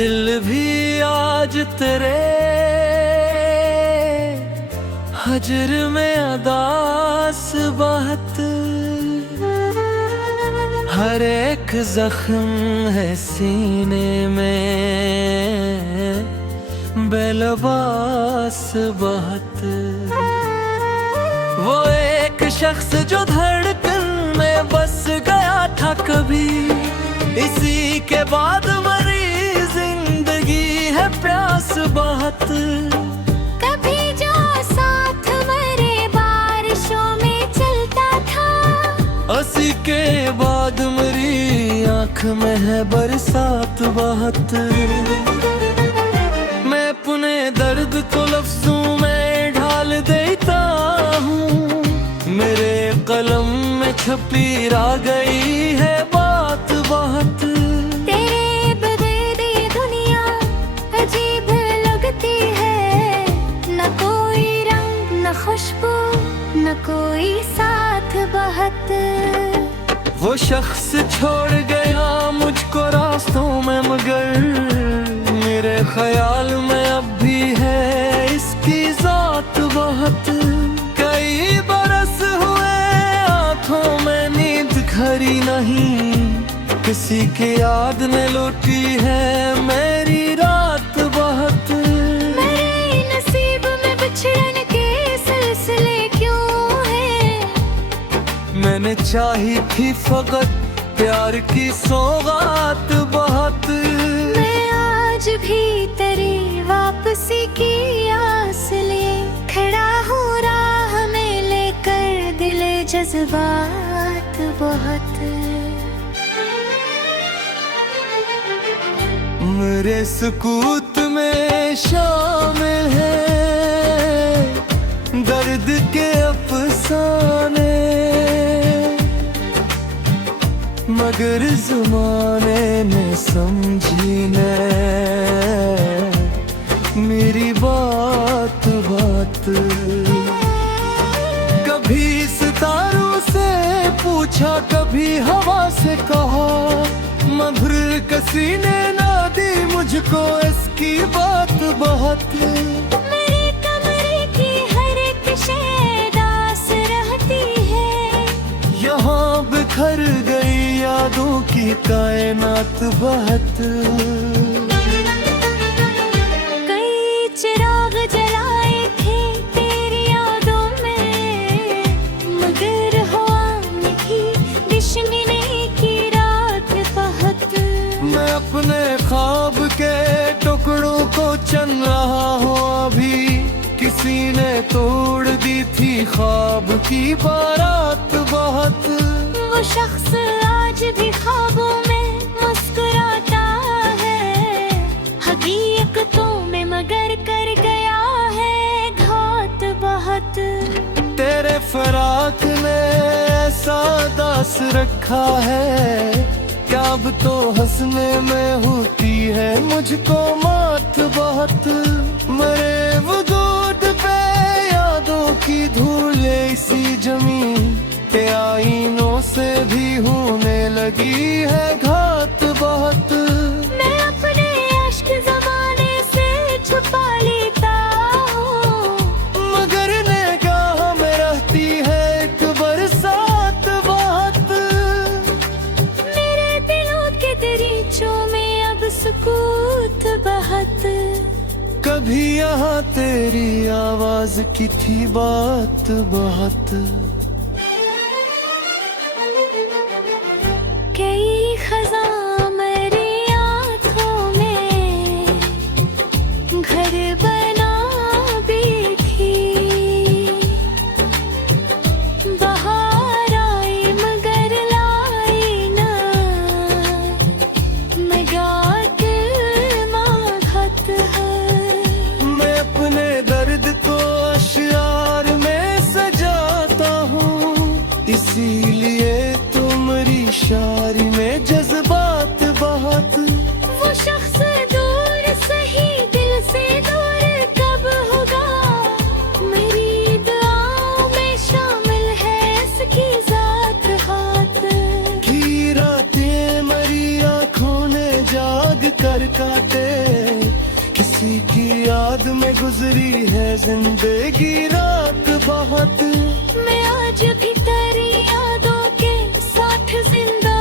दिल भी आज तेरे हजर में अदास बात, हर एक जख्म है सीने में बेलबास बात। वो एक शख्स जो धड़कन में बस गया था कभी, इसी के बाद मरी जिंदगी है प्यास बात। कभी जो साथ मरे बारिशों में चलता था, उसी के बाद मरी आँख में है बरसात बात। मैं अपने दर्द को लफ्जों में ढाल देता हूँ, मेरे कलम में छपी रह गई है बात बात। तेरे बदले दुनिया अजीब लगती है, न कोई रंग न खुशबू न कोई साथ बहत। वो शख्स छोड़ गया मुझको रास्तों में, मगर मेरे ख्याल में अब भी है इसकी जात बहुत। कई बरस हुए आंखों में नींद खरी नहीं, किसी की याद ने लूटी है मेरी रात बहुत। मेरे नसीब में बिछड़न के सिलसिले क्यों हैं? मैंने चाही थी फकत प्यार की सौगात बहुत। मैं आज भी तेरी वापसी की आस लिए खड़ा हूँ राह में लेकर दिले जज्बात बहुत। मेरे सुकूत में शामिल है दर्द के अफसाने, मगर ज़माने ने समझी ने मेरी बात बात। कभी सितारों से पूछा, कभी हवा से कहा, मगर किसी ने ना दी मुझको इसकी बात बहुत। मेरे कमरे की हर एक शय दास रहती है, यहाँ बिखर गई यादों की कायनात बहुत। कई चिराग जलाए थे तेरी यादों में, मगर हवा नहीं दिशमिने की रात बहुत। मैं अपने ख्वाब के टुकड़ों को चन रहा हूँ अभी, किसी ने तोड़ दी थी ख्वाब की बारात बहुत। वो शख्स आज भी ख्वाबों में मुस्कुराता है, हकीकतों में मगर कर गया है घात बहुत। तेरे फराक ने ऐसा दास रखा है, क्या अब तो हंसने में होती है मुझको मात बहुत। मरे वजूद पे यादों की धूल इसी जमीन के आईनों से भी होने लगी है घात बहुत। मैं अपने अश्क ज़माने से छुपा लेता हूँ, मगर निगाह में रहती है एक बरसात बहुत। मेरे दिलों के दरीचों में अब सुकूत बहुत। कभी यहाँ तेरी आवाज की थी बात बहुत। कई खज़ां मेरी आँखों में घर बना बैठी, बहार आई मगर लाई ना, मगर दिल मांगत है। मैं अपने दर्द को अशआर में सजाता बातें, किसी की याद में गुजरी है जिंदगी रात बहुत। मैं आज भी तेरी यादों के साथ जिंदा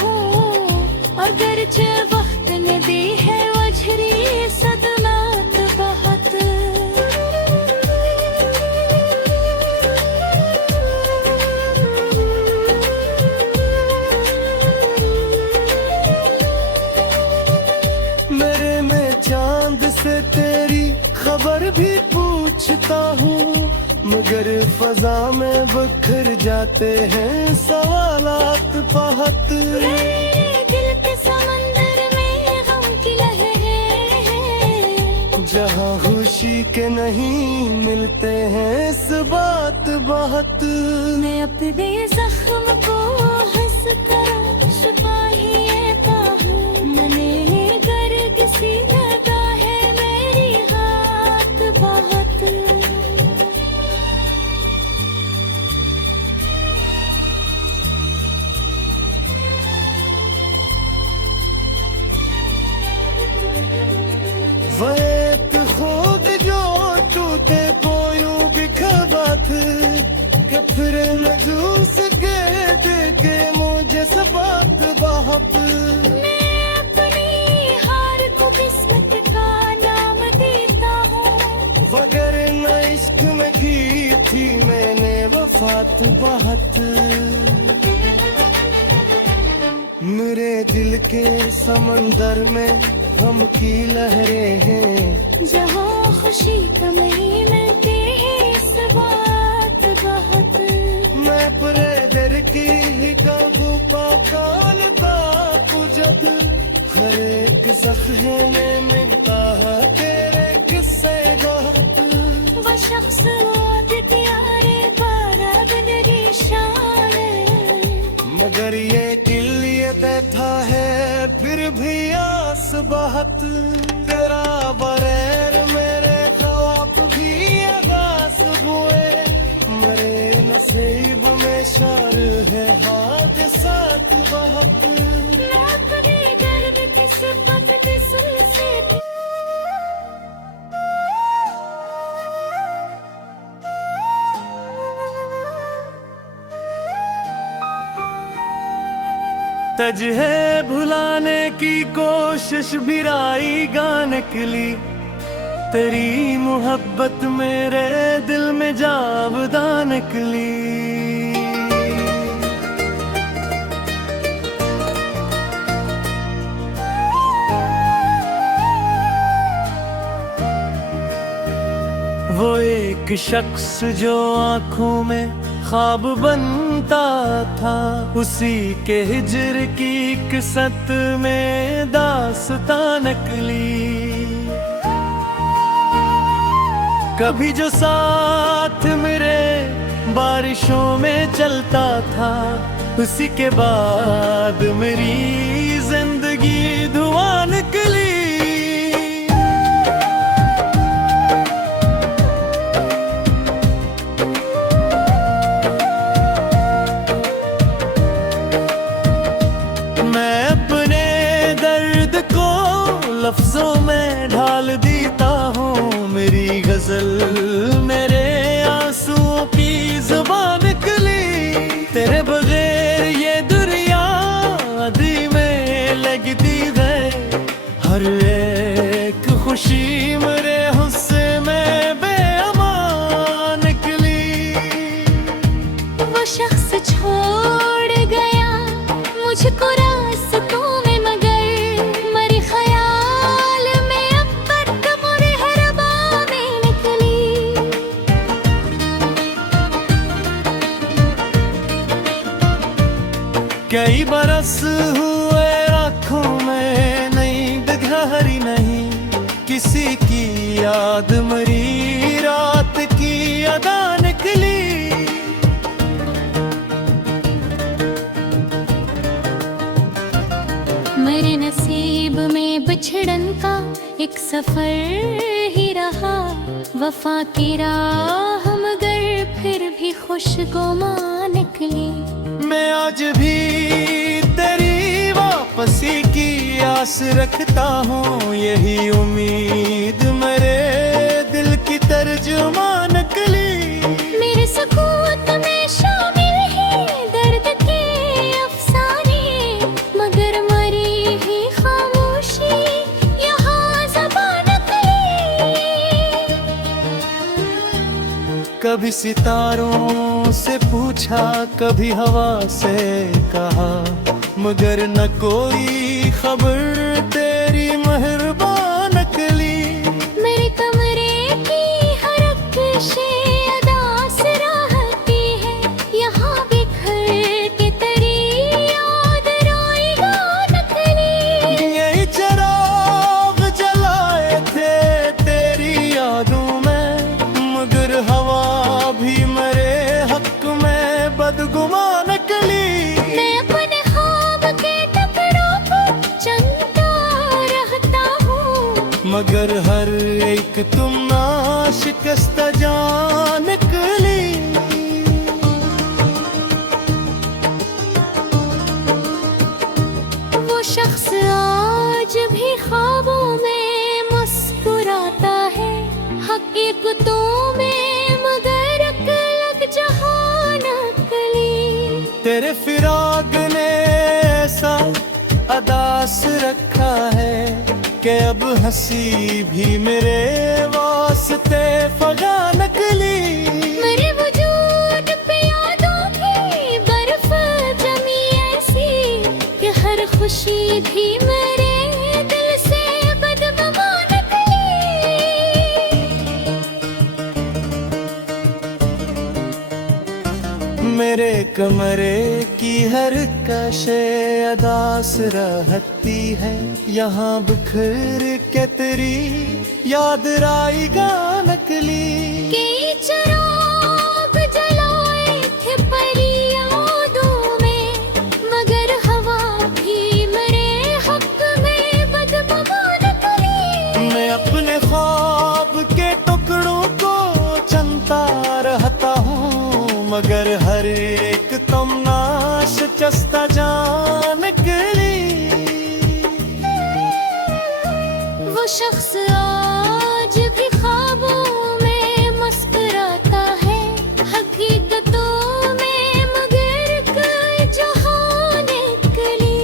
हूँ, अगरचे वक्त ने दी है वजरी सदमात बहुत। मेरे में चांद से तेरी खबर भी पूछता हूँ, मगर फजा में बिखर जाते हैं सवालात बहुत। मेरे दिल के समंदर में गम की लहरें हैं, जहाँ खुशी के नहीं मिलते हैं इस बात बहुत। मैं अपने जख्म को हंस कर छुपा ही लेता हूँ, मैंने गर किसी लगा है मेरी हाथ बहुत। वैत खुद जो टूटे पोयू बिखबात, कि फिर मजूस के देखे मुझे सबक बहुत। मैं अपनी हार को किस्मत का नाम देता हूँ, वगर न इश्क में की थी मैंने वफात बहुत। मेरे दिल के समंदर में गम की लहरें हैं, जहाँ खुशी कमी मिलती है इस बात बहुत। मैं परे दर की ही काबू पाकाल बापू जद, हर एक सफे में मिलता है तेरे किस्से बहुत। वो शख्स मौत प्यारे पारा बंदगी शान, मगर ये दिल ये बैठा है फिर भी आस बहुत। तेरा बगैर मेरे ख्वाब भी आगाज हुए, मरे नसीब में शार है हादसात बहुत। मैं अपने दर्द की सिफत पे सुनसे तज है भुलाने की कोशिश भी राई गा निकली, तेरी मोहब्बत मेरे दिल में जावदा निकली। वो एक शख्स जो आंखों में ख्वाब बनता था, उसी के हिजर की किस्मत में दास्तां नकली। कभी जो साथ मेरे बारिशों में चलता था, उसी के बाद मेरी जिंदगी धुआं निकली। लफ्जों में ढाल देता हूँ मेरी गजल, मेरे आंसुओं की ज़ुबान निकली। तेरे बगैर ये दुनिया आधी में लगती है, हर एक खुशी मेरे हुस्से में बेअमान निकली। वो शख्स छोड़ गया मुझको रास्तों में, मगर मरे ख्याल में अब तक मुझे हरबा में निकली। कई बरस हुए आँखों में नींद गहरी नहीं, किसी की याद मरी रात की अदा निकली। मेरे नसीब में बिछड़न का एक सफर ही रहा, वफा की राह मगर फिर भी खुशगुमा निकली। मैं आज भी तेरी वापसी की आस रखता हूँ, यही उम्मीद मेरे दिल की तर्जुमान निकली। मेरे सकूत में शामिल है दर्द के अफसाने, मगर मरी ही खामोशी यहाँ ज़बान निकली। कभी सितारों से पूछा, कभी हवा से कहा, मगर न कोई खबर तेरी मेहरबान निकली। मेरे कमरे की हर अक्शे अदास रहती है, यहाँ बिखर के तेरी याद रोएगा नकली। यही चिराग जलाए थे तेरी यादों में, मगर हवा भी मेरे हक में बदगुमान निकली। मैं अपने ख्वाब के टुकड़ों को चुनता रहता हूँ, मगर हर एक तुम ना शिकस्त जान निकली। वो शख्स आज भी ख्वाबों में मुस्कुराता है, हकीकतों में मगर अलग जहां नकली। तेरे फिराक ने ऐसा अदास रखा है कि अब हंसी भी मेरे वास्ते फगा नकली। मेरे वजूद पे यादों की बर्फ जमी ऐसी कि हर खुशी भी मेरे दिल से बदगमा निकली। मेरे कमरे की हर कशे अदास रहती है, यहाँ बिखर के तेरी याद आएगा नकली। कई चिराग जलाए थे परी यादों में, मगर हवा भी मेरे हक में बदगमा निकली। मैं अपने ख्वाब के टुकड़ों को चुनता रहता हूँ, मगर हर एक तमन्ना शिकस्त जान निकली। वो शख्स आज भी ख्वाबों में मुस्कुराता है, हकीकतों में मगर कई जहां निकली।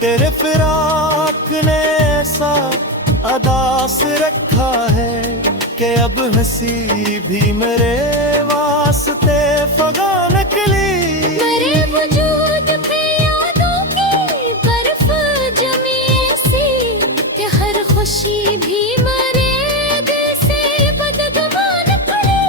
तेरे फिराक ने ऐसा अदास रखा है कि अब हंसी भी मेरे वास्ते फगा नकली। मेरे वजूद पे यादों की बर्फ जमी ऐसी कि हर खुशी भी मेरे दिल से बदगमा निकली।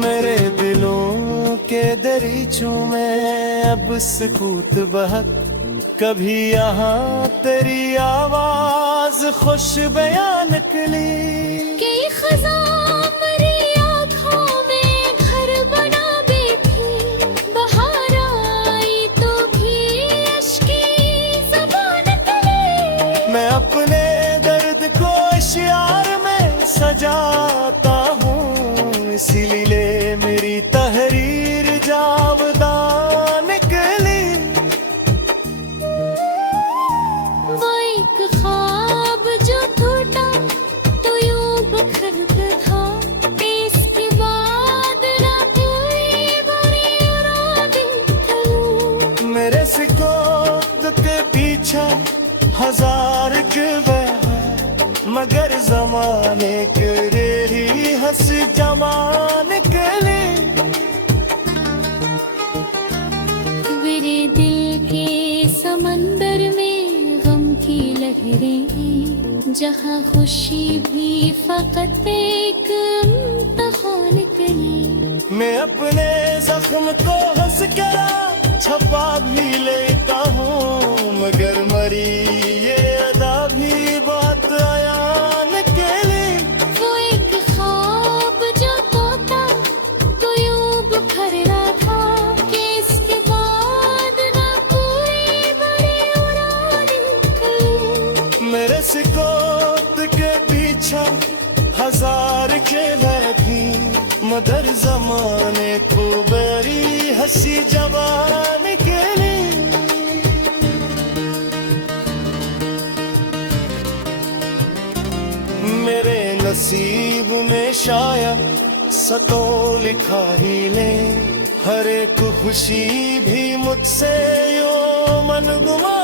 मेरे दिलों के दरीचों में अब सुकूत बहक, कभी यहाँ तेरी आवाज खुश बयान निकली। कई खज़ां मेरी आँखों में घर बना बैठी, बहार आई तो भी अश्की ज़बान निकली। मैं अपने दर्द को इश्यार में सजाता हूँ, इसीलिए मेरी तहरीर जावदान निकली। वो एक ख्वाब जो टूटा तो यूं बिखरता था, इसके बाद ना कोई बुरी इरादे करूं। मेरे सिकों के पीछे हजार जुबे हैं, मगर जमाने के ही हंस जमा निकली। मेरे दिल के समंदर में गम की लहरें हैं, जहाँ खुशी भी फकत एक इम्तिहान निकली। मैं अपने जख्म को हंस कर छपा भी लेता हूँ, मगर मरी ये अदा भी बहुत आयान निकली। वो एक ख्वाब जो तोता तो यूं बिखर रहा था, कि इसके बाद ना कोई बड़ी उड़ान निकली। मेरे सिकोत के पीछे हजार खेल भी, मगर जमाने को इसी जवान के लिए। मेरे नसीब में शायद सतो लिखा ही ले, हर एक खुशी भी मुझसे यो मन गुमा